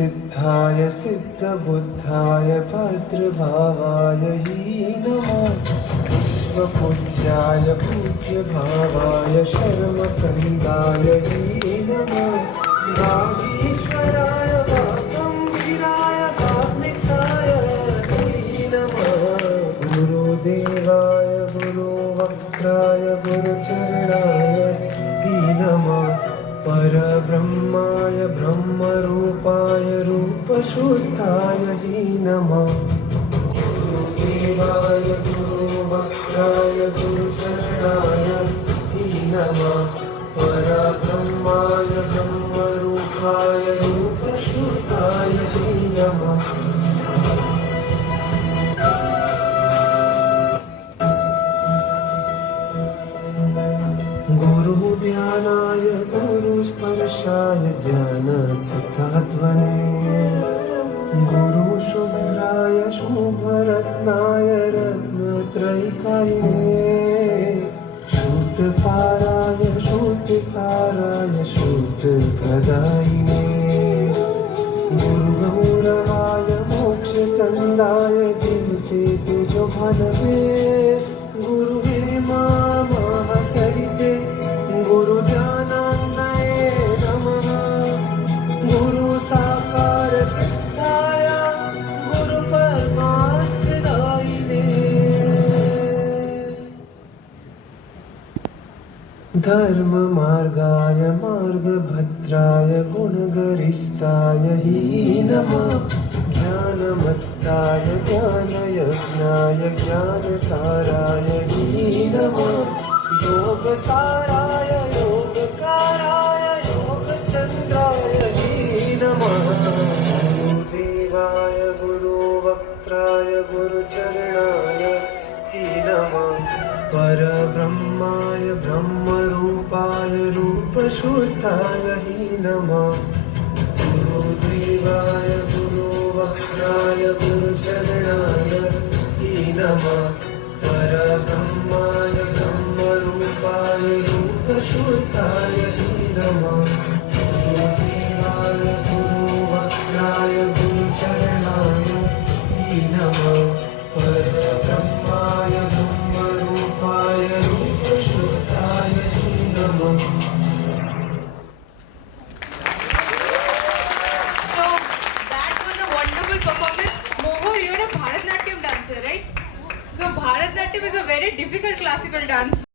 सिद्धाय सिद्धबुद्धाय भद्रभावाय नमः विश्वपूज्याय पूज्यभावाय शर्मकन्दाय नमः नागीश्वराय वागम्भीराय वाग्मिकाय नमः गुरुदेवाय गुरुवक्त्राय गुरुचरणाय नमः परब्रह्माय ब्रह्मरूपाय रूपशुद्धाय नमः गुरुदेवाय गुरुवक्त्राय गुरुचरणाय नमः परब्रह्माय ब्रह्मरूपाय रूपशुद्धाय नमः गुरुध्यानाय गुरुस्पर्शाय ध्यानसिद्धात्मने गुरुशुभ्राय शुभरत्नाय रत्नत्रैकारिणे शुद्धपाराय शुद्धिसाराय शुद्धप्रदायिने गुरुगौरवाय मोक्षकन्दाय दिव्यते तेजोभानवे गुरुहेमा महासरिते गुरुध्यानाय नमः गुरुसाकार सिद्धाय गुरुपरमार्थदायिने धर्ममार्गाय मार्गभद्राय गुणगरिष्ठाय नमः ज्ञानमत्ताय ज्ञानयज्ञाय ज्ञानसाराय नमः योगसाराय योगकाराय योगचन्द्राय नमः गुरुदेवाय गुरुवक्त्राय गुरुचरणाय नमः परब्रह्माय ब्रह्मरूपाय रूपशुद्धाय नमः गुरुदेवाय गुरुवक्त्राय गुरुचरणाय नमः परब्रह्माय ब्रह्मरूपाय रूपशुद्धाय नमः गुरुदेवाय गुरुवक्त्राय गुरुचरणाय नमः परब्रह्माय ब्रह्मरूपाय रूपशुद्धाय नमः. So that was a wonderful performance. Mohor, you're a Bharatnatyam dancer, right? So Bharatnatyam is a very difficult classical dance.